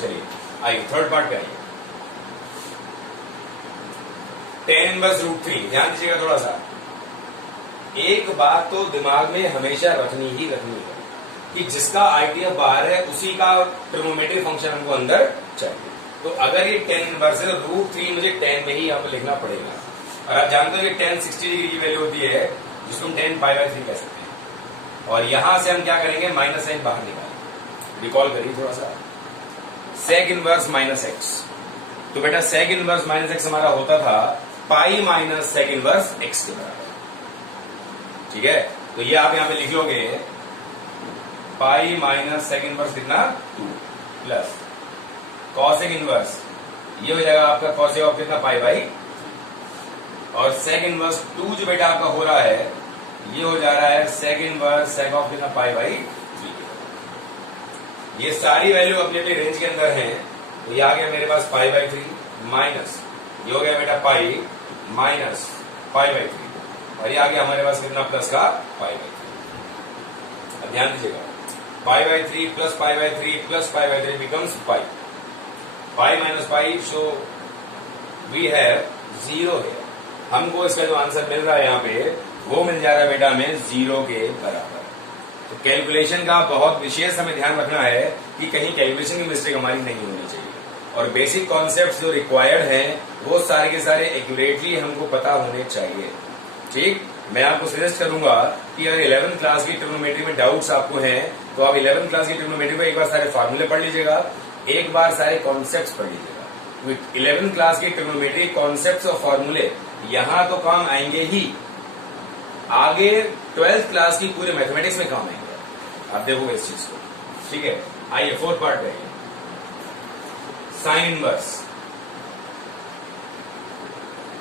चलिए आइए third part पे आइए। tan इनवर्स रूट 3, ध्यान दीजिएगा थोड़ा सा। एक बात तो दिमाग में हमेशा रखनी ही रखनी है कि जिसका आइडिया बाहर है उसी का ट्रिग्नोमेट्रिक फंक्शन हमको अंदर चाहिए। तो अगर ये tan इनवर्स है तो रूट 3 मुझे tan में ही यहाँ पे लिखना पड़ेगा। और आप जानते हो कि tan 60 डिग्री की वैल्यू होती है जिसको हम tan पाई बाई 3 कह सकते हैं। और यहां से हम क्या करेंगे, माइनस साइन बाहर निकालेंगे। रिकॉल करिए थोड़ा सा, सेक इनवर्स माइनस एक्स। तो बेटा सेक इनवर्स माइनस एक्स हमारा होता था pi minus sec inverse x के बराबर। ठीक है, तो ये आप यहां पे लिख लोगे पाई माइनस सेक इनवर्स कितना 2 प्लस कॉसेक इनवर्स, ये हो जाएगा आपका कॉसेक ऑफ कितना पाई बाई, और सेक इनवर्स 2 जो बेटा आपका हो रहा है ये हो जा रहा है सेक इनवर्स सेक ऑफ कितना पाई बाई 3। ये सारी वैल्यू अपने अपने रेंज के अंदर हैं। तो ये आ गया मेरे पास पाई बाई 3 माइनस ये हो गया बेटा पाई माइनस पाई बाई 3, और ये आ गया हमारे पास कितना प्लस का पाई बाई 3। अब ध्यान दीजिएगा, pi by 3 plus pi by 3 plus pi by 3 becomes pi, pi minus pi, so we have 0 है। हमको इसका जो आंसर मिल रहा है यहाँ पे वो मिल जा रहा है बेटा हमें 0 के बराबर। तो कैलकुलेशन का बहुत विशेष हमें ध्यान रखना है कि कहीं कैलकुलेशन की मिस्टेक हमारी नहीं होनी चाहिए, और बेसिक कॉन्सेप्ट जो रिक्वायर्ड हैं वो सारे के सारे एक्यूरेटली हमको पता होने चाहिए। ठीक, मैं आपको सजेस्ट करूंगा कि अगर 11th क्लास की ट्रिग्नोमेट्री में डाउट्स आपको हैं तो आप 11th क्लास की ट्रिग्नोमेट्री में एक बार सारे फार्मूले पढ़ लीजिएगा, एक बार सारे कॉन्सेप्ट्स पढ़ लीजिएगा। 11th क्लास की ट्रिग्नोमेट्री कॉन्सेप्ट्स और फॉर्मूले यहां तो काम आएंगे ही, आगे 12th क्लास की पूरे मैथमेटिक्स में काम आएंगे, आप देखोगे इस चीज को। ठीक है, आइए फोर्थ पार्ट पे आइए। Sign inverse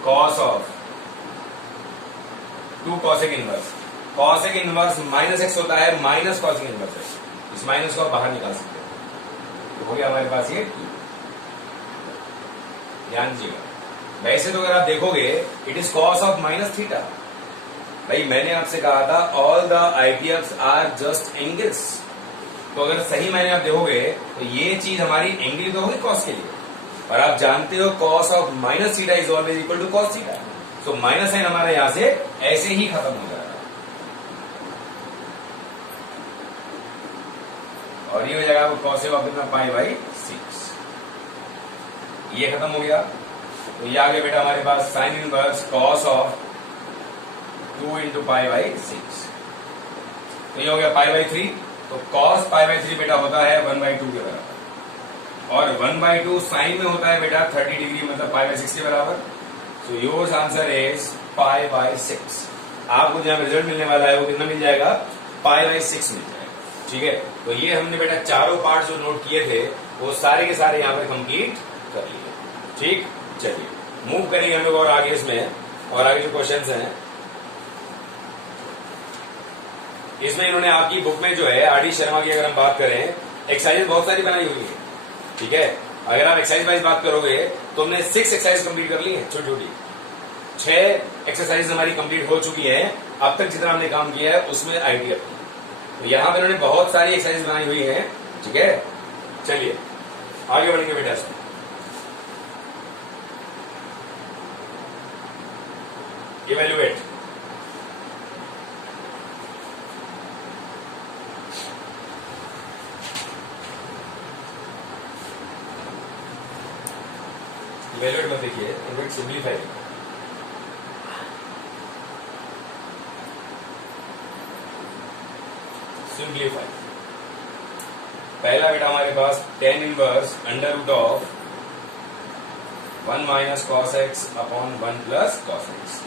cos of 2 cosec inverse, cosec inverse minus x होता है माइनस कॉसेक इनवर्स एक्स, इस माइनस को आप बाहर निकाल सकते हो। तो हो गया हमारे पास ये 2। ध्यान दीजिएगा, वैसे तो अगर आप देखोगे it is cos of minus theta. भाई मैंने आपसे कहा था all the ideals are just angles, तो अगर सही मैंने आप देखोगे तो ये चीज हमारी एंगल तो होगी कॉस के लिए, और आप जानते हो cos of minus theta is always equal to cos theta. तो माइनस साइन हमारा यहां से ऐसे ही खत्म हो जाएगा, और ये हो जाएगा कॉस ऑफ कितना पाई बाई 6, ये खत्म हो गया। तो ये आ गया बेटा हमारे पास sine inverse cos of 2 into pi by 6, तो ये हो गया पाई बाई 3। तो कॉस पाई बाई 3 बेटा होता है 1/2 के बराबर, और 1/2 साइन में होता है बेटा 30 डिग्री, मतलब पाई बाई 6 के बराबर। So your answer is pi by 6। आपको जहां रिजल्ट मिलने वाला है वो कितना मिल जाएगा, पाई बाई 6 मिल जाएगा। ठीक है, तो ये हमने बेटा चारों पार्ट जो नोट किए थे वो सारे के सारे यहाँ पे कंप्लीट कर लिए। ठीक, चलिए मूव करेंगे हम लोग और आगे इसमें, और आगे जो क्वेश्चंस हैं इसमें इन्होंने आपकी बुक में जो है आर.डी. शर्मा की अगर हम बात करें, एक्सरसाइज बहुत सारी बनाई हुई है। ठीक है, अगर आप एक्सरसाइज वाइज बात करोगे तो हमने 6 एक्सरसाइज कंप्लीट कर ली है, छोटी छोटी 6 एक्सरसाइज हमारी कंप्लीट हो चुकी है। अब तक जितना हमने काम किया है उसमें आइडिया, तो यहां पर इन्होंने बहुत सारी एक्सरसाइज बनाई हुई है। ठीक है, चलिए आगे बढ़ेंगे बेटा इसमें। इवेल्युएट, इवेल्युएट मत देखिए, इवेल्युएट सिंप्लीफाई। सिंप्लीफाई पहला बेटा हमारे पास tan inverse under root of 1 minus cos x upon 1 plus cos x,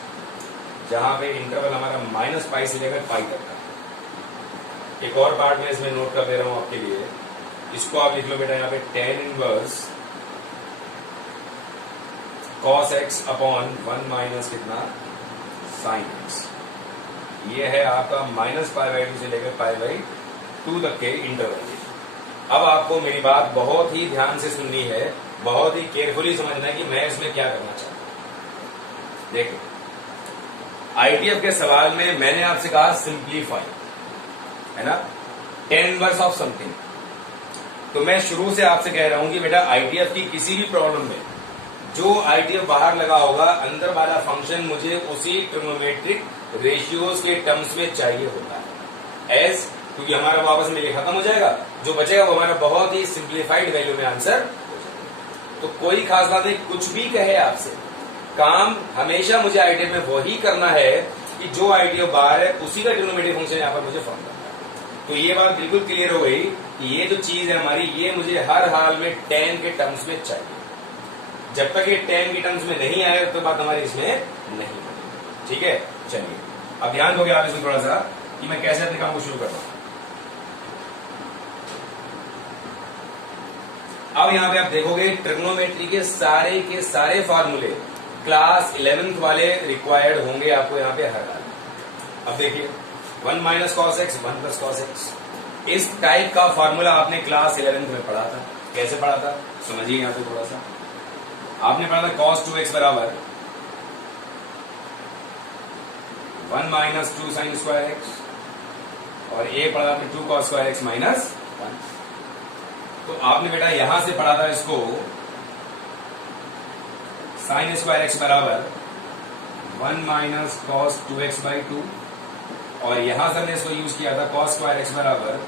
जहां पे इंटरवल हमारा माइनस पाई से लेकर पाई तक का। एक और पार्ट में इसमें नोट कर दे रहा हूं आपके लिए, इसको आप लिख लो बेटा यहाँ पे tan inverse cos x upon 1 minus कितना साइन एक्स। ये है आपका माइनस पाई बाई 2 से लेकर पाई बाई 2 तक के इंटरवल। अब आपको मेरी बात बहुत ही ध्यान से सुननी है, बहुत ही केयरफुली समझना है कि मैं इसमें क्या करना चाहता हूं। देखो, आईटीएफ के सवाल में मैंने आपसे कहा सिंप्लीफाई, है ना, tan इनवर्स ऑफ समथिंग। तो मैं शुरू से आपसे कह रहा हूं कि बेटा आईटीएफ की किसी भी प्रॉब्लम में जो आईटीएफ बाहर लगा होगा, अंदर वाला फंक्शन मुझे उसी ट्रिग्नोमेट्रिक रेशियोज के टर्म्स में चाहिए होता है एज, क्योंकि हमारा वापस में ये खत्म हो जाएगा, जो बचेगा वो हमारा बहुत ही सिंप्लीफाइड वैल्यू में आंसर हो जाएगा। तो कोई खास बात नहीं, कुछ भी कहे आपसे, काम हमेशा मुझे आईटीएफ में वही करना है कि जो आईटीएफ बाहर है उसी का ट्रिग्नोमेट्रिक फंक्शन यहाँ पर मुझे फॉर्म करना है। तो ये बात बिल्कुल क्लियर हो गई कि ये जो चीज है हमारी, ये मुझे हर हाल में tan के टर्म्स में चाहिए। जब तक ये tan के टर्म्स में नहीं आए तो बात हमारी इसमें नहीं बनेगी। ठीक है, चलिए अब ध्यान दोगे आप इसमें थोड़ा सा कि मैं कैसे अपने काम को शुरू कर रहा हूं। अब यहां पे आप देखोगे ट्रिग्नोमेट्री के सारे फार्मूले क्लास 11th वाले रिक्वायर्ड होंगे आपको यहां पे हर हाल। अब देखिए 1 minus cos x 1 plus cos x, इस टाइप का फार्मूला आपने क्लास 11th में पढ़ा था। कैसे पढ़ा था समझिए यहां पे थोड़ा सा। आपने पढ़ा था cos 2x बराबर 1 माइनस 2 साइन स्क्वायर एक्स, और ये पढ़ा आपने 2 cos स्क्वायर एक्स माइनस 1। तो आपने बेटा यहां से पढ़ा था इसको साइन स्क्वायर एक्स बराबर 1 माइनस कॉस 2x बाई 2, और यहां से हमने इसको यूज किया था cos स्क्वायर एक्स बराबर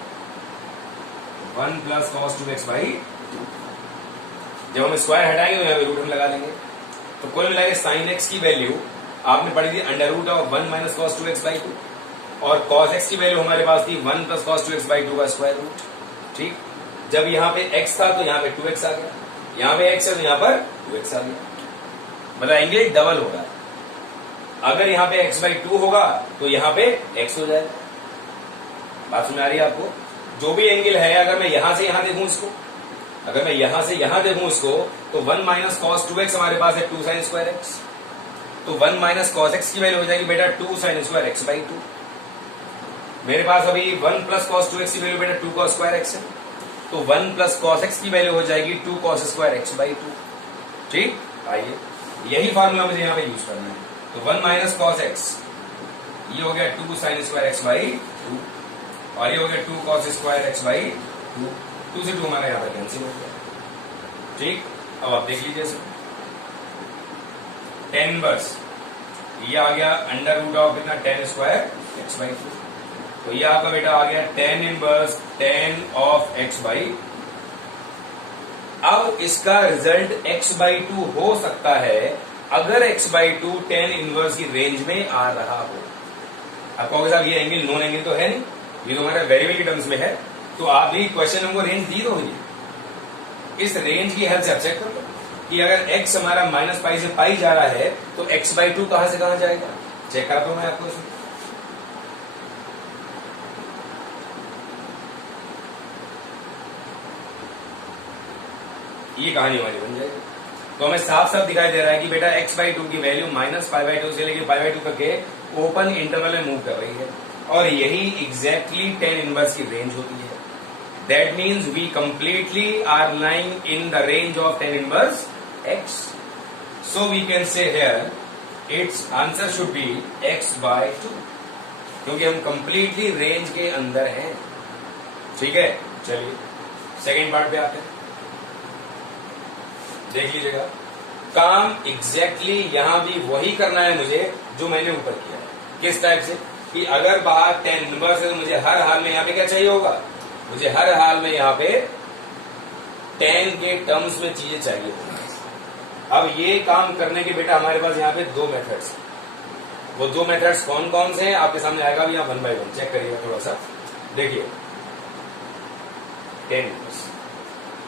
1 प्लस कॉस 2x बाई 2। जब हम स्क्वायर हटाएंगे तो यहाँ पे रूट हम लगा देंगे। तो कुल मिला के साइन एक्स की वैल्यू आपने पढ़ी थी under root of 1 minus cos 2x by 2, और cos x की वैल्यू हमारे पास थी 1 प्लस कॉस 2x बाई 2 का स्क्वायर रूट। ठीक, जब यहाँ पे x था तो यहाँ पे 2x आ गया, यहाँ पे x है तो यहाँ पर 2x आ गया, मतलब एंगल डबल हो रहा है। अगर यहाँ पे x बाई 2 होगा तो यहाँ पे x हो जाएगा। बात सुन आ रही है आपको? जो भी एंगल है, अगर मैं यहां से यहां देखूं इसको, अगर मैं यहां से यहां देखूं इसको, तो 1 माइनस कॉस 2x हमारे पास है 2 साइन स्क्वायर एक्स, तो 1 माइनस कॉस एक्स की वैल्यू हो जाएगी बेटा 2 साइन स्क्वायर एक्स बाई 2। मेरे पास अभी 1 प्लस कॉस 2x की वैल्यू बेटा 2 कॉस स्क्वायर एक्स है, तो 1 प्लस कॉस एक्स की वैल्यू हो जाएगी 2 कॉस स्क्वायर एक्स बाई 2। ठीक, आइए यही फार्मूला मुझे यहाँ पे यूज करना है। तो 1 माइनस कॉस एक्स ये हो गया 2 साइन स्क्वायर एक्स बाई 2, और ये हो गया 2 कॉस स्क्वायर एक्स बाई 2। 2 से 2 हमारा यहाँ पर कैंसिल हो गया। ठीक, अब आप देख लीजिए सर, tan इनवर्स ये आ गया अंडर रूट ऑफ कितना tan स्क्वायर एक्स बाई 2, तो ये आपका बेटा आ गया tan inverse tan of x by. अब इसका रिजल्ट x बाई 2 हो सकता है अगर x बाई 2 tan इनवर्स की रेंज में आ रहा हो। आप कहोगे साहब ये एंगल नॉन एंगल तो है नहीं, ये तो हमारे वेरिएबल की टर्म्स में है, तो आप भी क्वेश्चन हमको रेंज दी तो हुई, इस रेंज की हेल्प से आप चेक कर लो कि अगर x हमारा माइनस पाई से पाई जा रहा है तो x बाई 2 कहां से कहां जाएगा। चेक कराता हूं मैं आपको इसमें। ये कहानी हमारी बन जाएगी। तो हमें साफ साफ दिखाई दे रहा है कि बेटा x बाई 2 की वैल्यू माइनस पाई बाई 2 से लेकर पाई बाई 2 तक के ओपन इंटरवल में मूव कर रही है, और यही एग्जैक्टली tan इनवर्स की रेंज होती है। That means we completely are lying in the range of tan inverse x, so we can say here its answer should be x by 2, क्योंकि हम कंप्लीटली रेंज के अंदर हैं। ठीक है, चलिए सेकेंड पार्ट पे आते हैं, देख लीजिएगा। काम एग्जैक्टली यहां भी वही करना है मुझे जो मैंने ऊपर किया है। किस टाइप से कि अगर बाहर tan इनवर्स है तो मुझे हर हाल में यहां पे क्या चाहिए होगा, मुझे हर हाल में यहां पे tan के टर्म्स में चीजें चाहिए होगी। अब ये काम करने के बेटा हमारे पास यहाँ पे 2 मेथड्स हैं। वो 2 मेथड्स कौन कौन से हैं आपके सामने आएगा भी, यहाँ 1 बाय 1 चेक करिएगा थोड़ा सा, देखिए tan इनवर्स।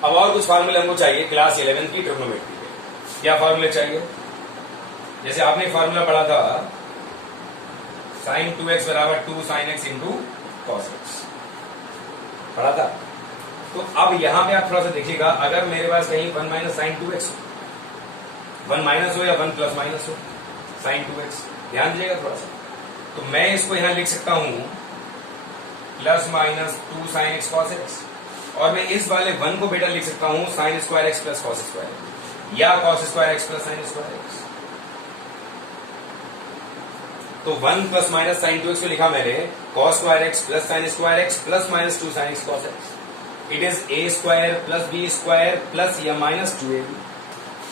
अब और कुछ फार्मूले हमको चाहिए क्लास 11 की ट्रिग्नोमेट्री के। क्या फार्मूले चाहिए? जैसे आपने फार्मूला पढ़ा था साइन 2x बराबर 2 sine x into cos x, पढ़ा था। तो अब यहां पे आप थोड़ा सा देखिएगा, अगर मेरे पास कहीं 1 माइनस साइन 2x हो, 1 माइनस हो या 1 प्लस माइनस हो साइन 2x, ध्यान दीजिएगा थोड़ा सा, तो मैं इसको यहां लिख सकता हूं plus minus 2 sine x cos x, और मैं इस वाले 1 को बेटा लिख सकता हूं sine square x plus cos square या cos square x plus sine square x. तो 1 प्लस माइनस साइन 2x को लिखा मैंने cos square x plus sine square x plus minus 2 sine x cos x. it is a square plus b square plus या minus 2ab.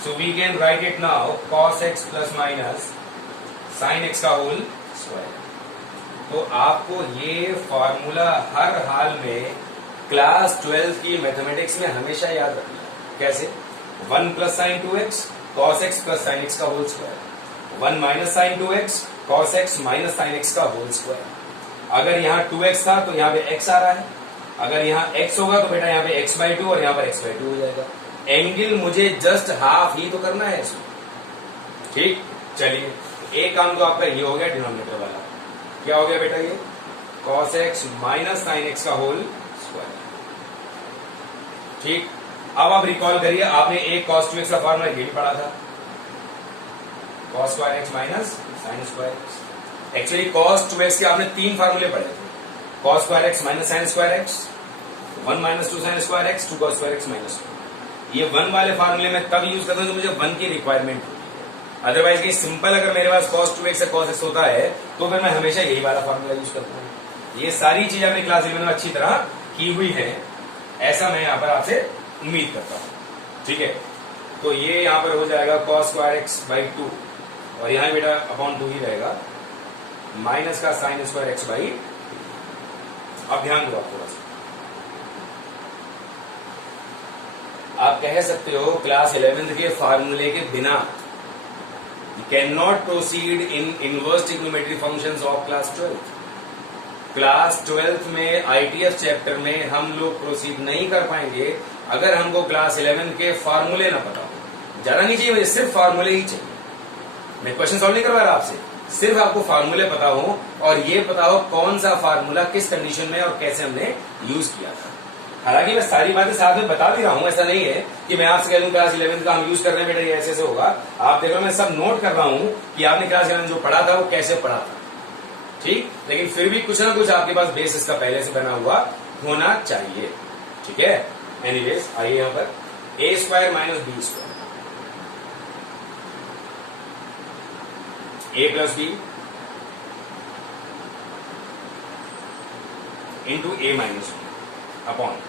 So we can write it now cos x plus minus sin x का whole square. तो आपको ये formula हर हाल में class 12 की mathematics में हमेशा याद रखना है. कैसे? 1 plus sine 2x cos x plus sine x का whole square, 1 minus sine 2x cos x minus sine x का होल स्क्वायर. अगर यहाँ 2x था तो यहाँ पे x आ रहा है, अगर यहाँ x होगा तो बेटा यहाँ पे x/2 और यहाँ पर x/2 हो जाएगा. एंगल मुझे जस्ट हाफ ही तो करना है इसमें. ठीक, चलिए एक काम तो आपका ये हो गया डिनोमिनेटर वाला. क्या हो गया बेटा? ये cos x minus sine x का होल स्क्वायर. ठीक, अब आप रिकॉल करिए, आपने एक cos 2x का फॉर्मूला ये भी पढ़ा था, cos square x minus sine square x. Actually cos 2x के आपने 3 फार्मूले पढ़े थे. cos square x minus sine square x, 1 minus 2 sine square x, 2 cos square x minus 2. ये 1 वाले फार्मूले में तब यूज करता हूं जब मुझे 1 की रिक्वायरमेंट होती है. अदरवाइज ये सिंपल अगर मेरे पास cos 2x या cos x होता है तो फिर मैं हमेशा यही वाला फार्मूला यूज करता हूँ. ये सारी चीज आपने क्लास 11 में अच्छी तरह की हुई है, ऐसा मैं यहाँ पर आपसे उम्मीद करता हूँ. ठीक है, तो ये यहाँ पर हो जाएगा cos स्क्वायर x बाई 2 और यहाँ बेटा अपॉन 2 ही रहेगा माइनस का साइन स्क्वायर x बाई. अब ध्यान दो आप थोड़ा सा. आप कह सकते हो क्लास 11 के फार्मूले के बिना you cannot proceed in inverse trigonometry functions of class 12. Class 12 में ITF चैप्टर में हम लोग प्रोसीड नहीं कर पाएंगे अगर हमको क्लास 11 के फार्मूले ना पता हो. ज्यादा नहीं चाहिए, मुझे सिर्फ फार्मूले ही चाहिए. मैं क्वेश्चन सॉल्व नहीं करवा रहा आपसे, सिर्फ आपको फार्मूले पता हो और ये पता हो कौन सा फार्मूला किस कंडीशन में और कैसे हमने यूज किया था. हालांकि मैं सारी बातें साथ में बता भी रहा हूं, ऐसा नहीं है कि मैं आपसे कह दूं क्लास 11 का हम यूज कर रहे हैं बेटा ये ऐसे होगा. आप देखो मैं सब नोट कर रहा हूं कि आपने क्लास 11 जो पढ़ा था वो कैसे पढ़ा था. ठीक, लेकिन फिर भी कुछ ना कुछ आपके पास बेस इसका पहले से बना हुआ होना चाहिए. ठीक है, एनीवेज आइए यहां पर a square minus B square, a plus b into a minus b upon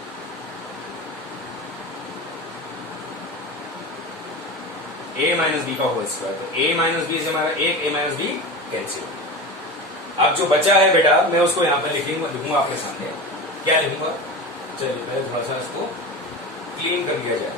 a minus b का होल स्क्वायर. तो a माइनस बी से हमारा एक a माइनस बी कैंसिल. अब जो बचा है बेटा मैं उसको यहां पर लिखूंगा आपके सामने. क्या लिखूंगा? चलिए पहले थोड़ा सा इसको क्लीन कर लिया जाए.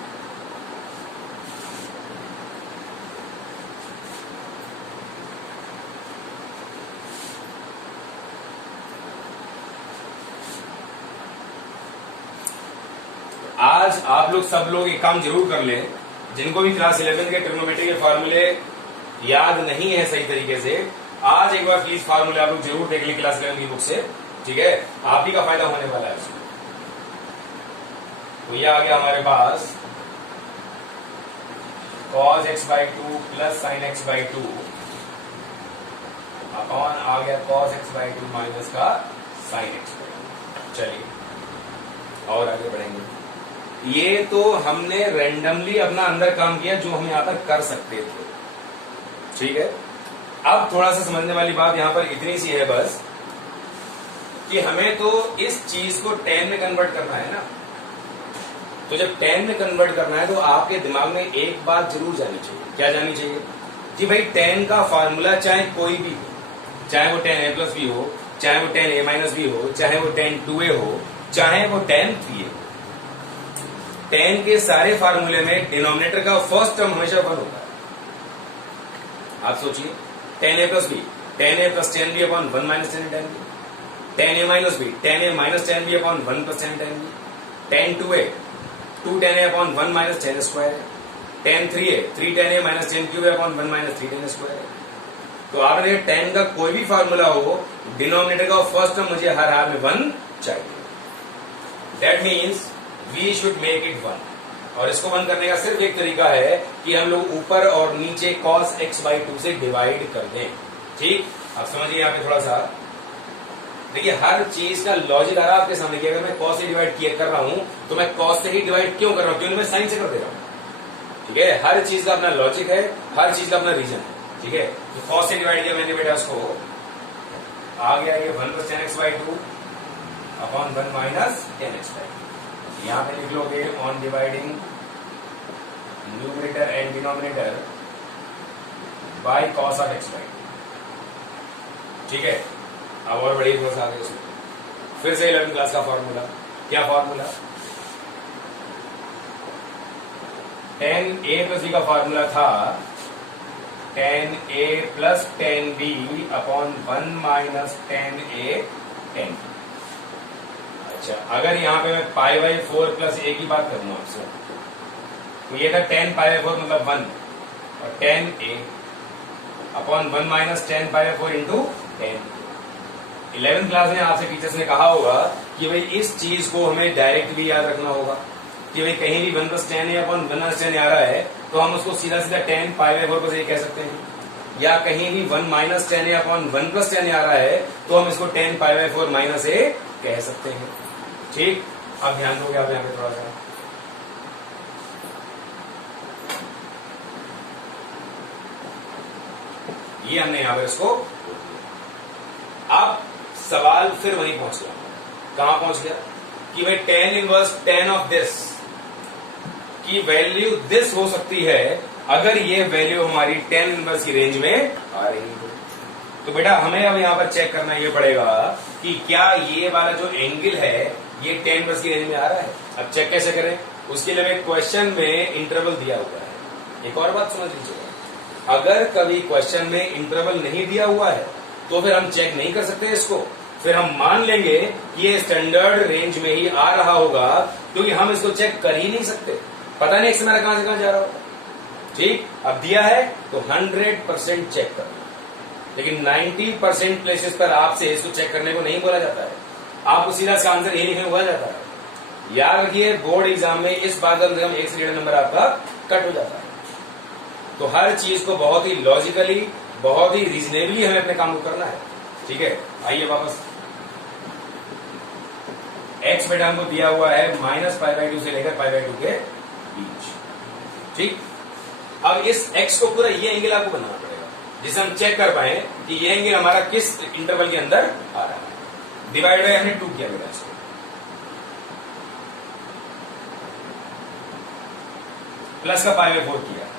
आज आप लोग सब लोग एक काम जरूर कर लें, जिनको भी क्लास 11 के ट्रिग्नोमेट्री के फार्मूले याद नहीं है सही तरीके से, आज एक बार प्लीज फार्मूले आप लोग जरूर देख लें क्लास 11 की बुक से. ठीक है, आप ही का फायदा होने वाला है इसमें. तो ये आ गया हमारे पास cos x by 2 plus sine x by 2 upon आ गया cos x बाई 2 माइनस का साइन x बाई 2. चलिए और आगे बढ़ेंगे. ये तो हमने रेंडमली अपना अंदर काम किया जो हम यहां पर कर सकते थे. ठीक है, अब थोड़ा सा समझने वाली बात यहां पर इतनी सी है बस कि हमें तो इस चीज को tan में कन्वर्ट करना है ना. तो जब tan में कन्वर्ट करना है तो आपके दिमाग में एक बात जरूर जानी चाहिए. क्या जानी चाहिए? कि भाई tan का फॉर्मूला चाहे कोई भी हो, चाहे वो tan a प्लस बी हो, चाहे वो tan a माइनस बी हो, चाहे वो tan 2a हो, चाहे वो tan 3a हो, tan के सारे फार्मूले में डिनोमिनेटर का फर्स्ट टर्म हमेशा 1 होता है. आप सोचिए tan a plus b, tan a plus tan b upon 1 minus tan tan b, tan a minus b, tan a minus tan b upon 1 plus tan tan b, tan 2a 2 tan a upon 1 minus tan square, tan 3a 3 tan a minus tan cube upon 1 minus 3 tan square. तो आपने tan का कोई भी formula हो, denominator का first term मुझे हर हाल में 1 चाहिए. That means we should make it 1. और इसको 1 करने का सिर्फ एक तरीका है कि हम लोग ऊपर और नीचे cos x बाई 2 से डिवाइड कर दें. ठीक, आप समझिए यहाँ पे थोड़ा सा देखिए, हर चीज का लॉजिक आ रहा है आपके सामने कि अगर मैं cos से डिवाइड कर रहा हूं तो मैं cos से ही डिवाइड क्यों कर रहा हूं, क्यों मैं साइन से कर दे रहा हूं. ठीक है, हर चीज का अपना लॉजिक है, हर चीज का अपना रीजन है. ठीक है, तो cos से डिवाइड किया मैंने बेटा, उसको आ गया ये 1 plus tan x by 2 upon 1 minus tan x by 2. यहां पे लिख लोगे on dividing numerator and denominator by cos of x by. ठीक है, अब और बड़ी समस्या आ गई इसमें। फिर से 11th क्लास का फॉर्मूला, क्या formula? tan a plus b का फॉर्मूला था tan a plus tan b upon 1 minus tan a tan b। अच्छा, अगर यहां पे मैं पाई बाई 4 प्लस a की बात करूं आपसे, तो ये था tan पाई बाई 4 मतलब 1 और tan a upon 1 minus tan pi by 4 into tan। 11th class में आपसे टीचर्स ने कहा होगा कि भाई इस चीज को हमें डायरेक्ट भी याद रखना होगा कि भाई कहीं भी 1 plus tan a upon 1 minus tan आ रहा है तो हम उसको सीधा सीधा tan pi by 4 plus a कह सकते हैं, या कहीं भी 1 minus tan a upon 1 plus tan आ रहा है तो हम इसको tan pi by 4 minus a कह सकते हैं। ठीक, अब ध्यान दोगे आप यहाँ पे थोड़ा सा। ये हमने यहां पर इसको, अब सवाल फिर वहीं पहुंच गया। कहां पहुंच गया कि भाई tan inverse tan of this की वैल्यू दिस हो सकती है अगर ये वैल्यू हमारी tan इनवर्स की रेंज में आ रही है। तो बेटा हमें अब यहां पर चेक करना ये पड़ेगा कि क्या ये वाला जो एंगल है ये tan इनवर्स की रेंज में आ रहा है। अब चेक कैसे करें, उसके लिए क्वेश्चन में इंटरवल दिया हुआ है। एक और बात समझ लीजिएगा, अगर कभी क्वेश्चन में इंटरवल नहीं दिया हुआ है तो फिर हम चेक नहीं कर सकते इसको, फिर हम मान लेंगे कि ये स्टैंडर्ड रेंज में ही आ रहा होगा क्योंकि हम इसको चेक कर ही नहीं सकते, पता नहीं एक्स मेरा कहां से कहां जा रहा होगा। ठीक, अब दिया है तो 100% चेक करना, लेकिन 90% प्लेसेस पर आपसे इसको चेक करने को नहीं बोला जाता है, आपको सीधा इसका आंसर यही लिखने को बोला जाता है। याद रखिए बोर्ड एग्जाम में इस बात का 1 से 1.5 नंबर आपका कट हो जाता है। तो हर चीज को बहुत ही लॉजिकली, बहुत ही रीजनेबली हमें अपने काम को करना है। ठीक है, आइए वापस। एक्स बेटा हमको दिया हुआ है माइनस पाई बाई 2 से लेकर पाई बाई 2 के बीच। ठीक, अब इस एक्स को पूरा ये एंगल आपको बनाना पड़ेगा जिसे हम चेक कर पाए कि ये एंगल हमारा किस इंटरवल के अंदर आ रहा है। डिवाइड बाय हमने 2 किया बेटा इसको, प्लस का पाई बाई 4 किया।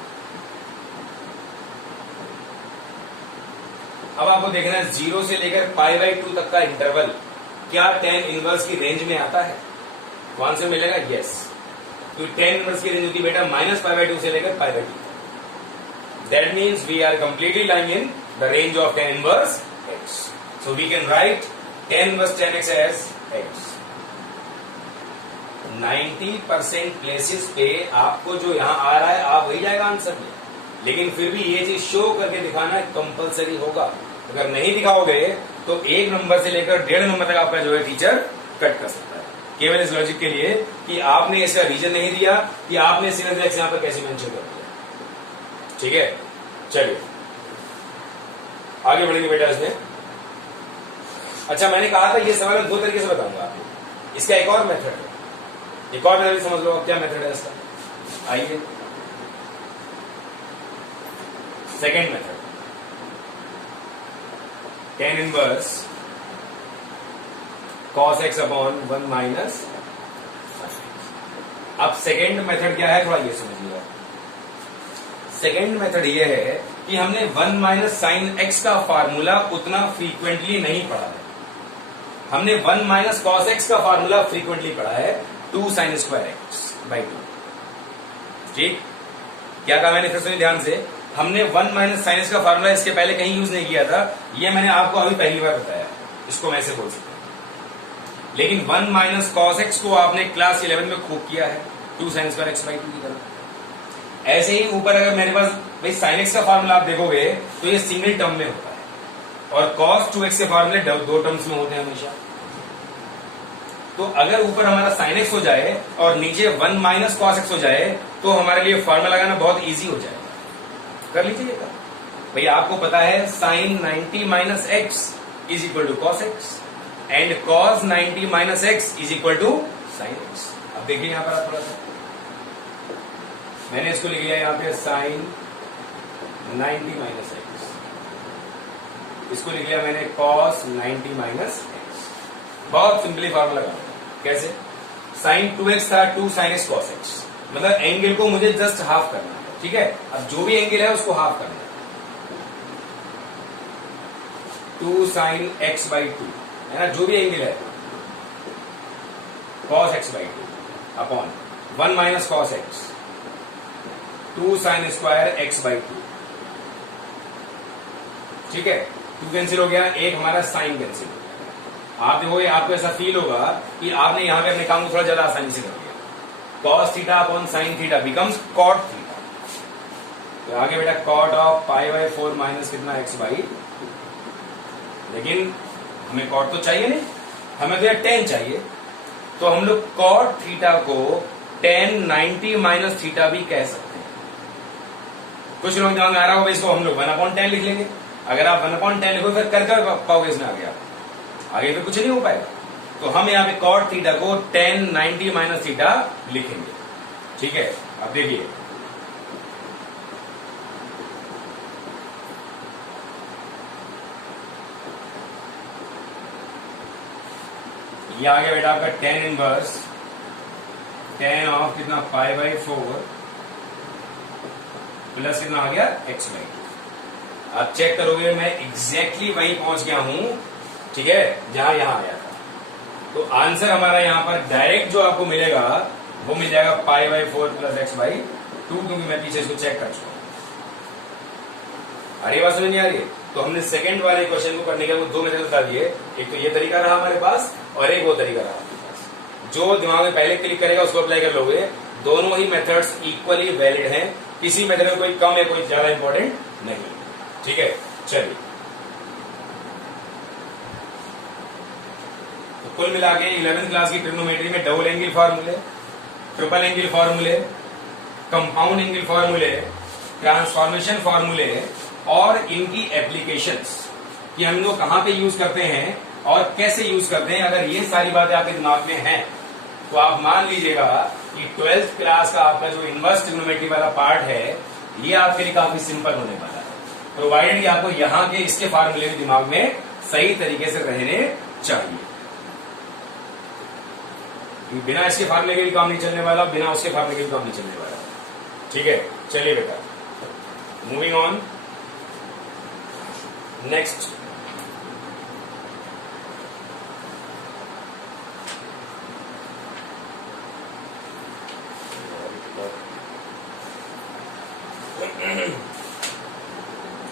अब आपको देखना है 0 से लेकर पाई बाई 2 तक का इंटरवल क्या tan इनवर्स की रेंज में आता है। तो आंसर मिलेगा यस। तो tan इनवर्स की रेंज होती है बेटा माइनस पाई बाई 2 से लेकर पाई by 2। That means we are completely lying in the range of tan inverse x। So we can write tan inverse tan x as x। 90% places पे आपको जो यहां आ रहा है आप वही जाएगा आंसर में, लेकिन फिर भी ये चीज शो करके दिखाना कंपलसरी होगा। अगर नहीं दिखाओगे तो 1 नंबर से लेकर 1.5 नंबर तक आपका जो है टीचर कट कर सकता है, केवल इस लॉजिक के लिए कि आपने इसका रीजन नहीं दिया कि आपने सिंगल एक्स यहां पर कैसे मेंशन कर दिया। ठीक है, चलिए आगे बढ़ेंगे बेटा इसमें। अच्छा, मैंने कहा था ये सवाल 2 तरीके से बताऊंगा आपको। इसका एक और मेथड है, एक और मेथड समझ लो। क्या मेथड है इसका, आइए। Second method, tan inverse cos x upon 1 minus. अब सेकेंड मेथड क्या है थोड़ा ये समझिएगा। सेकेंड मेथड ये है कि हमने 1 माइनस साइन x का फार्मूला उतना फ्रीक्वेंटली नहीं पढ़ा है। हमने 1 माइनस कॉस x का फार्मूला फ्रीक्वेंटली पढ़ा है 2 साइन स्क्वायर एक्स बाई 2। ठीक, क्या कहा मैंने फिर से ध्यान से, हमने 1 माइनस साइन x का फार्मूला इसके पहले कहीं यूज नहीं किया था, ये मैंने आपको अभी पहली बार बताया, इसको मैं ऐसे बोल सकता हूं। लेकिन 1 माइनस कॉस x को आपने क्लास 11 में खूब किया है 2 साइन स्क्वायर एक्स बाई 2 की तरह। ऐसे ही ऊपर अगर मेरे पास भाई साइन x का फार्मूला आप देखोगे तो ये सिंगल टर्म में होता है और cos 2x के फार्मूले 2 टर्म्स में होते हैं हमेशा। तो अगर ऊपर हमारा साइन x हो जाए और नीचे 1 माइनस कॉस x हो जाए तो हमारे लिए फार्मूला लगाना बहुत इजी हो जाएगा। कर लीजिएगा भाई, आपको पता है sine 90 minus x is equal to cos x and cos 90 minus x is equal to sine x. अब देखिए यहां पर आप थोड़ा सा, मैंने इसको लिख लिया यहां पे साइन 90 माइनस एक्स, इसको लिख लिया मैंने कॉस 90 माइनस एक्स। बहुत सिंपली फार्मूला लगाना, कैसे साइन 2x था 2 sin x cos x, मतलब एंगल को मुझे जस्ट हाफ करना है, ठीक है। अब जो भी एंगल है उसको हाफ करना है, 2 sin x by 2 है ना, जो भी एंगल है cos x by 2 upon 1 minus cos x 2 sin square x by 2, ठीक है। 2 कैंसिल हो गया, एक हमारा साइन कैंसिल हो गया। आप देखोगे आपको ऐसा फील होगा कि आपने यहां पे अपने काम को थोड़ा ज्यादा आसानी से कर लिया। cos theta upon sine theta becomes cot theta, तो आगे बेटा cot of pi by 4 minus कितना x बाई, लेकिन हमें cot तो चाहिए नहीं, हमें तो यार tan चाहिए, तो हम लोग cot थीटा को tan 90 माइनस थीटा भी कह सकते हैं। कुछ लोग दिमाग में आ रहा होगा इसको हम लोग 1/10 लिख लेंगे। अगर आप 1/10 लिखो फिर कर पाओगे इसमें आगे फिर कुछ नहीं हो पाएगा। तो हम यहाँ पे cot थीटा को tan 90 माइनस थीटा लिखेंगे, ठीक है। अब देखिए ये आ गया बेटा आपका tan इनवर्स tan ऑफ कितना पाई बाई 4 प्लस कितना आ गया x बाई 2। आप चेक करोगे मैं एग्जैक्टली वहीं पहुंच गया हूं, ठीक है, जहां यहां आया था। तो आंसर हमारा यहां पर डायरेक्ट जो आपको मिलेगा वो मिल जाएगा pi by 4 plus x by 2, क्योंकि मैं पीछे इसको चेक कर चुका हूं। अरे बात समझ नहीं आ रही है? तो हमने सेकंड वाले क्वेश्चन को करने के लिए दो मेथड बता दिए, एक तो ये तरीका रहा हमारे पास और एक वो तरीका रहा आपके पास। जो दिमाग में पहले क्लिक करेगा उसको अप्लाई कर लोगे। दोनों ही मेथड्स इक्वली वैलिड हैं, किसी मेथड में कोई कम है कोई ज्यादा इंपॉर्टेंट नहीं, ठीक है। चलिए तो कुल मिला के 11th क्लास की ट्रिग्नोमेट्री में डबल एंगल फॉर्मूले, ट्रिपल एंगल फॉर्मूले, कंपाउंड एंगल फॉर्मूले, ट्रांसफॉर्मेशन फॉर्मूले और इनकी एप्लीकेशंस कि हम लोग कहां पे यूज करते हैं और कैसे यूज करते हैं, अगर ये सारी बातें आपके दिमाग में हैं तो आप मान लीजिएगा कि 12th क्लास का आपका जो इनवर्स ट्रिग्नोमेट्री वाला पार्ट है ये आपके लिए काफी सिंपल होने वाला है, प्रोवाइडेड कि आपको यहां के इसके फार्मूले भी दिमाग में सही तरीके से रहने चाहिए। बिना इसके फार्मूले के भी काम नहीं चलने वाला, बिना उसके फार्मूले के भी काम नहीं चलने वाला, ठीक है। चलिए बेटा मूविंग ऑन नेक्स्ट।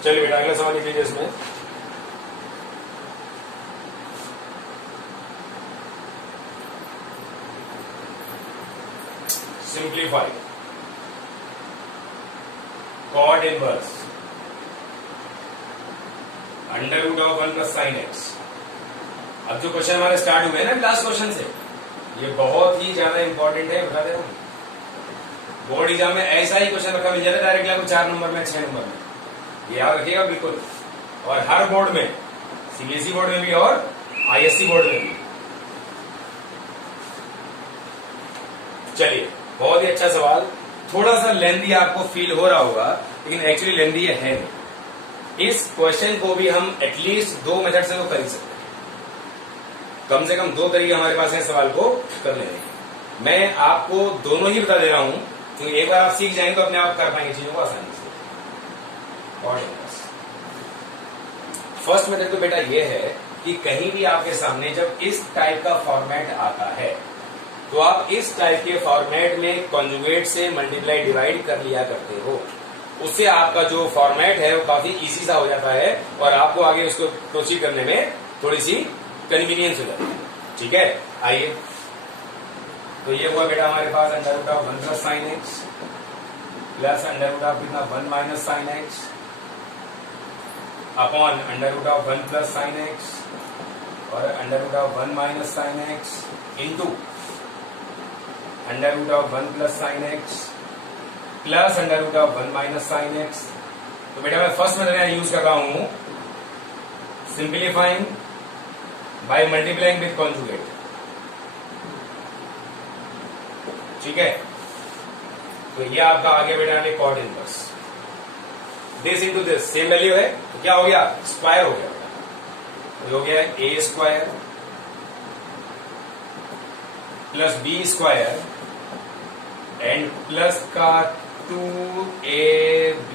चलिए बेटा अगला सवाल लिख लीजिए इसमें। Simplify cot inverse under root of 1 plus sine x. अब जो क्वेश्चन हमारे स्टार्ट हुए हैं ना लास्ट क्वेश्चन से, ये बहुत ही ज्यादा इंपॉर्टेंट है, बता दे रहा हूं। बोर्ड एग्जाम में ऐसा ही क्वेश्चन रखा मिल जाता है डायरेक्टली आपको 4 नंबर में 6 नंबर में, ये याद रखिएगा बिल्कुल। और हर बोर्ड में, सीबीएसई बोर्ड में भी और आईएससी बोर्ड में भी। चलिए बहुत ही अच्छा सवाल, थोड़ा सा लेंदी आपको फील हो रहा होगा लेकिन एक्चुअली लेंदी है नहीं। इस क्वेश्चन को भी हम एटलीस्ट 2 मेथड से तो कर ही सकते हैं, कम से कम 2 तरीके हमारे पास है सवाल को कर लेने के। मैं आपको दोनों ही बता दे रहा हूं क्योंकि एक बार आप सीख जाएंगे तो अपने आप कर पाएंगे चीजों को आसानी से। फर्स्ट मेथड तो बेटा ये है कि कहीं भी आपके सामने जब इस टाइप का फॉर्मेट आता है तो आप इस टाइप के फॉर्मेट में कॉन्जुगेट से मल्टीप्लाई डिवाइड कर लिया करते हो, उससे आपका जो फॉर्मेट है वो काफी इजी सा हो जाता है और आपको आगे उसको प्रोसीड करने में थोड़ी सी कन्वीनियंस हो जाती है, ठीक है। आइए तो ये हुआ बेटा हमारे पास under root of 1 plus sine x plus under root of कितना 1 minus sine x upon under root of 1 plus sine x और under root of 1 minus sine x into under root of 1 plus sine x plus under root of 1 minus sine x. तो बेटा मैं first method यहां use कर रहा हूं simplifying by multiplying with conjugate, ठीक है। तो ये आपका आगे बेटा आगे cot inverse this into this same value है तो क्या हो गया स्क्वायर हो गया, तो हो गया A square plus B square and plus का 2ab,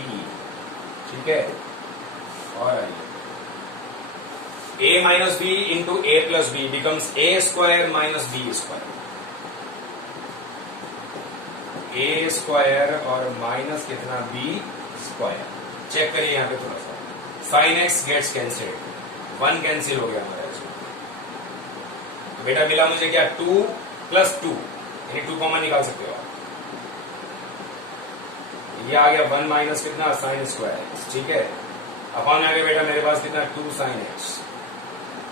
ठीक है। और आइए a minus B into A plus B becomes A square minus B square, A square और माइनस कितना बी स्क्वायर। चेक करिए यहां पे थोड़ा सा, sine x gets cancelled, 1 cancel हो गया हमारा इसमें। तो बेटा मिला मुझे क्या, 2 प्लस 2 यानी 2 कॉमन निकाल सकते हो आप। ये आ गया 1 माइनस कितना साइन स्क्वायर, ठीक है। अपॉन आ गया बेटा मेरे पास कितना 2 साइन एक्स,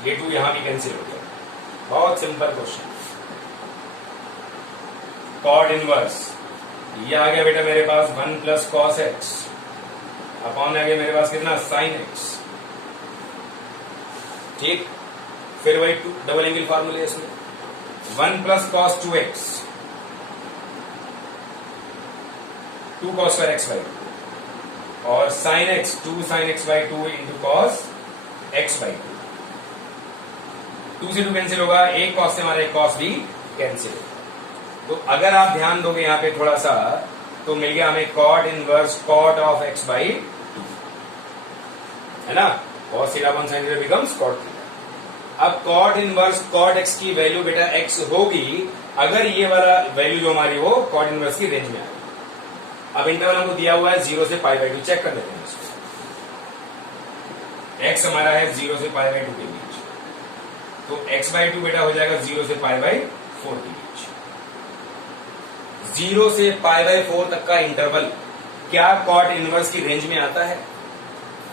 ये 2 यहां भी कैंसिल हो गया। बहुत सिंपल क्वेश्चन। कॉट इनवर्स, ये आ गया बेटा मेरे पास 1 प्लस कॉस एक्स, अपॉन आ गया मेरे पास कितना साइन एक्स, ठीक। फिर वही 2 डबल एंगल फार्मूले इसमें 1 plus cos 2x, 2 cos square x by 2 और sine x 2 sine x by 2 into cos x by 2। 2 से 2 कैंसिल होगा, एक कॉस से हमारा एक कॉस भी कैंसिल। तो अगर आप ध्यान दोगे यहां पे थोड़ा सा, तो मिल गया हमें cot inverse cot of x by 2, है ना। Cos theta upon sine theta becomes cot theta. अब कॉट इनवर्स कॉट एक्स की वैल्यू बेटा एक्स होगी अगर ये वाला वैल्यू जो हमारी हो कॉट इनवर्स की रेंज में आएगी। अब इंटरवल हमको दिया हुआ है 0 से पाई बाई 2, चेक कर लेते हैं इसको। एक्स हमारा है 0 से पाई बाई 2 के बीच, तो एक्स बाई 2 बेटा हो जाएगा 0 से पाई बाई 4 के बीच। 0 से पाई बाई 4 तक का इंटरवल क्या कॉट इनवर्स की रेंज में आता है?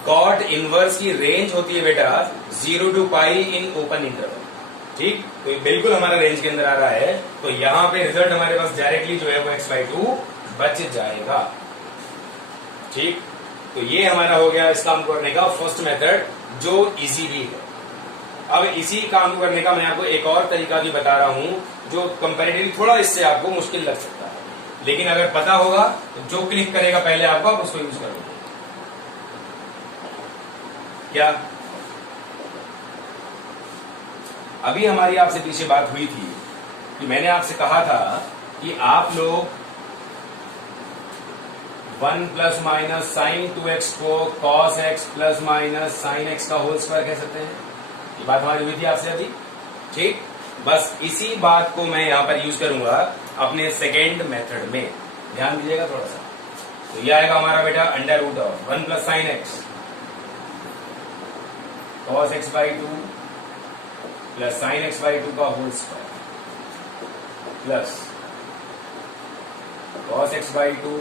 कॉट इनवर्स की रेंज होती है बेटा 0 to pi in open interval, ठीक। तो ये बिल्कुल हमारा रेंज के अंदर आ रहा है, तो यहां पे रिजल्ट हमारे पास डायरेक्टली जो है वो एक्स बाई 2 बच जाएगा, ठीक। तो ये हमारा हो गया इस काम को करने का फर्स्ट मेथड, जो इजी भी है। अब इसी काम को करने का मैं आपको एक और तरीका भी बता रहा हूं, जो कंपैरेटिवली थोड़ा इससे आपको मुश्किल लग सकता है, लेकिन अगर पता होगा तो जो क्लिक करेगा पहले आपको, आप उसको यूज करोगे। क्या अभी हमारी आपसे पीछे बात हुई थी कि मैंने आपसे कहा था कि आप लोग 1 प्लस माइनस साइन 2x को cos x plus minus sine x का होल स्क्वायर कह सकते हैं। ये बात हमारी हुई थी आपसे अभी, ठीक। बस इसी बात को मैं यहां पर यूज करूंगा अपने सेकेंड मेथड में, ध्यान दीजिएगा थोड़ा सा। तो ये आएगा हमारा बेटा under root of 1 plus sine x cos x by 2 plus sine x by 2 का whole square plus cos x by 2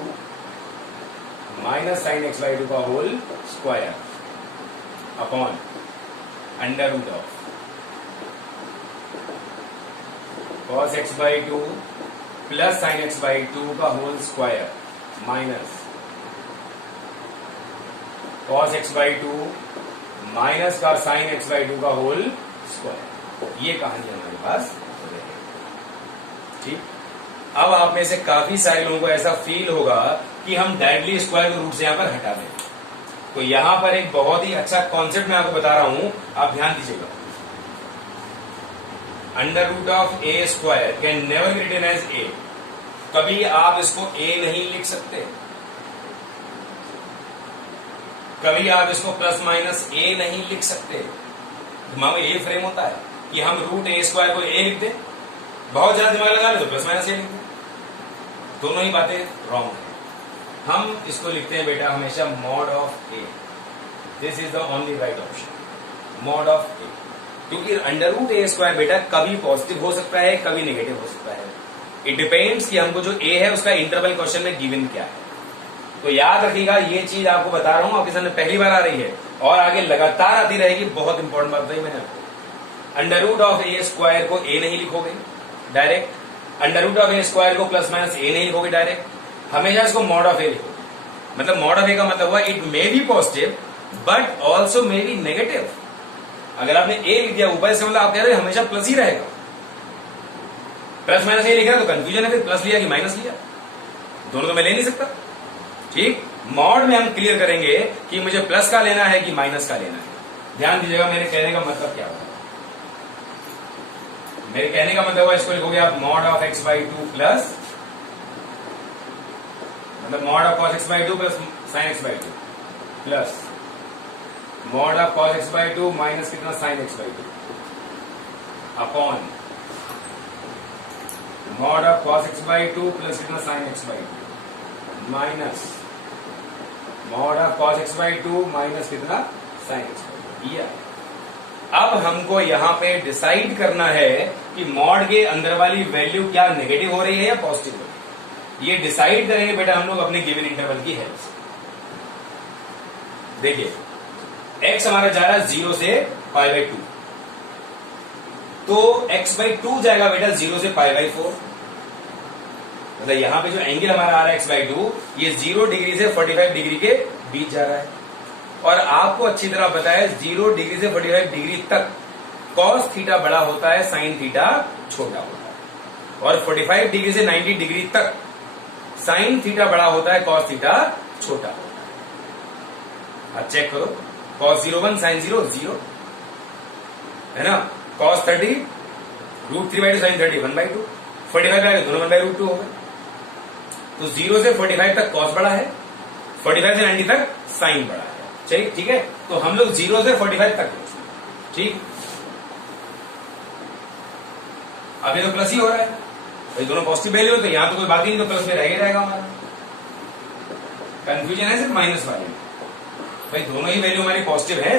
minus sine x by 2 का whole square upon under root of cos x by 2 plus sine x by 2 का whole square minus cos x by 2 minus का sine x by 2 का whole square. ये कहानी हमारे पास हो जाएगी, ठीक। अब आप में से काफी सारे लोगों को ऐसा फील होगा कि हम डायरेक्टली स्क्वायर को रूट से यहां पर हटा दें। तो यहां पर एक बहुत ही अच्छा कॉन्सेप्ट मैं आपको बता रहा हूं, आप ध्यान दीजिएगा। Under root of a square can never be written as a. कभी आप इसको ए नहीं लिख सकते, कभी आप इसको प्लस माइनस ए नहीं लिख सकते। दिमाग में ये फ्रेम होता है कि हम रूट ए स्क्वायर को ए लिख दें, बहुत ज्यादा दिमाग लगा ले तो प्लस माइनस ए लिख दें। दोनों ही बातें रॉन्ग है। हम इसको लिखते हैं बेटा हमेशा mod of A. This is the only right option, mod of A. क्योंकि अंडर रूट ए स्क्वायर बेटा कभी पॉजिटिव हो सकता है, कभी नेगेटिव हो सकता है। इट डिपेंड्स कि हमको जो ए है उसका इंटरवल क्वेश्चन में गिवन क्या है। तो याद रखिएगा, ये चीज आपको बता रहा हूं, आपके सामने पहली बार आ रही है और आगे लगातार आती रहेगी। बहुत इंपॉर्टेंट बात बताई मैंने आपको। Under root of a square को ए नहीं लिखोगे direct, under root of a square को प्लस माइनस ए नहीं लिखोगे डायरेक्ट, हमेशा इसको मॉड ऑफ ए लिखोगे। मतलब मॉड ऑफ ए का मतलब हुआ it may be positive but also may be negative. अगर आपने ए लिख दिया ऊपर से, मतलब आप कह रहे हमेशा प्लस ही रहेगा। प्लस माइनस ए लिख रहा है तो कंफ्यूजन है, फिर प्लस लिया कि माइनस लिया, दोनों तो मैं ले नहीं सकता, ठीक। मॉड में हम क्लियर करेंगे कि मुझे प्लस का लेना है कि माइनस का लेना है। ध्यान दीजिएगा मेरे कहने का मतलब क्या होगा। मेरे कहने का मतलब हुआ इसको लिखोगे आप mod of x by two plus, मतलब mod of cos x by two plus sine x by two plus mod of cos x by two minus कितना sine x by two upon mod of cos x by two plus कितना sine x by two minus mod of cos x by two minus कितना sine x by two. अब हमको यहां पे decide करना है कि मॉड के अंदर वाली वैल्यू क्या नेगेटिव हो रही है या पॉजिटिव हो रही है। ये डिसाइड करेंगे बेटा हम लोग अपने गिवन इंटरवल की हेल्प से। देखिए x हमारा जा रहा है 0 से पाई बाई टू, तो x बाई टू जाएगा बेटा 0 से पाई बाई 4। मतलब यहां पे जो एंगल हमारा आ रहा है x बाई टू, ये 0 डिग्री से 45 डिग्री के बीच जा रहा है। और आपको अच्छी तरह पता है 0 डिग्री से 45 डिग्री तक cos थीटा बड़ा होता है, साइन थीटा छोटा होता है। और 45 डिग्री से 90 डिग्री तक साइन थीटा बड़ा होता है, cos थीटा छोटा होता है। अब चेक करो, cos 0 1 साइन 0 0 है ना, cos 30 √3 by two sine 30 1 by two, 45 by दोनों 1 बाई √2 हो गए। तो 0 से 45 तक cos बड़ा है, 45 से 90 तक साइन बड़ा है। चलिए ठीक है, तो हम लोग 0 से 45 तक ठीक। अब ये तो प्लस ही हो रहा है भाई, दोनों पॉजिटिव वैल्यू, तो यहां तो कोई बात ही नहीं, तो प्लस में रह ही रहेगा हमारा। कंफ्यूजन है सिर्फ माइनस वाले में भाई, दोनों ही वैल्यू हमारी पॉजिटिव है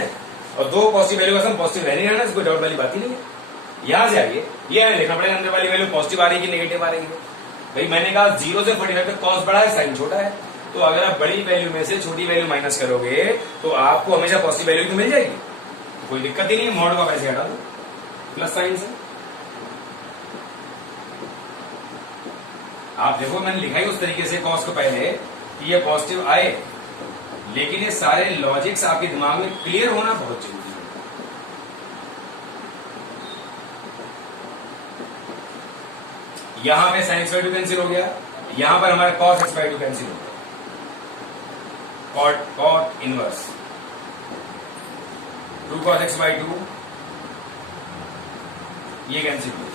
और दो पॉजिटिव वैल्यू का सम पॉजिटिव है नहीं रहना, कोई डाउट वाली बात ही नहीं है। यहां से आइए, ये हमें लिखना पड़ेगा अंदर वाली वैल्यू पॉजिटिव आ रही है कि नेगेटिव आ रही है। भाई मैंने कहा 0 से 45 तक cos बड़ा है, साइन छोटा है, तो अगर आप बड़ी वैल्यू में से छोटी वैल्यू माइनस करोगे तो आपको हमेशा पॉजिटिव वैल्यू तो मिल जाएगी, तो कोई दिक्कत ही नहीं, मॉड का वैसे हटा दो प्लस साइन से। आप देखो मैंने लिखा ही उस तरीके से cos को पहले कि ये पॉजिटिव आए, लेकिन ये सारे लॉजिक्स आपके दिमाग में क्लियर होना बहुत जरूरी है। यहां पे sine x by two cancel हो गया, यहां पर हमारा cos x by two cancel हो गया, cot inverse 2 cos x by two ये कैंसिल हो गया,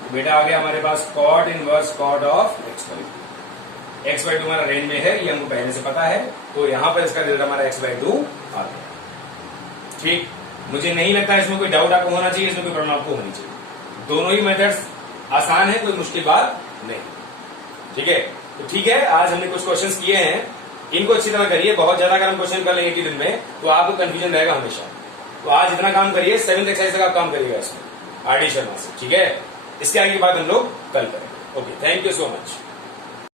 तो बेटा आ गया हमारे पास cot inverse cot of x by two. x by two हमारा रेंज में है, ये हमको पहले से पता है, तो यहां पर इसका रिजल्ट हमारा x बाई टू आ गया। ठीक, मुझे नहीं लगता इसमें कोई डाउट आपको होना चाहिए, इसमें कोई प्रॉब्लम आपको होनी चाहिए। दोनों ही मेथड्स आसान है, कोई मुश्किल बात नहीं। ठीक है, तो ठीक है, आज हमने कुछ क्वेश्चंस किए हैं, इनको अच्छी तरह करिए। बहुत ज्यादा अगर हम क्वेश्चन कर लेंगे कि दिन में तो आपको कंफ्यूजन रहेगा हमेशा, तो आज इतना काम करिए, 7th एक्सरसाइज तक आप काम करिएगा इसमें आर डी शर्मा से। ठीक है, इसके आगे की बात हम लोग कल करेंगे। Okay, thank you so much.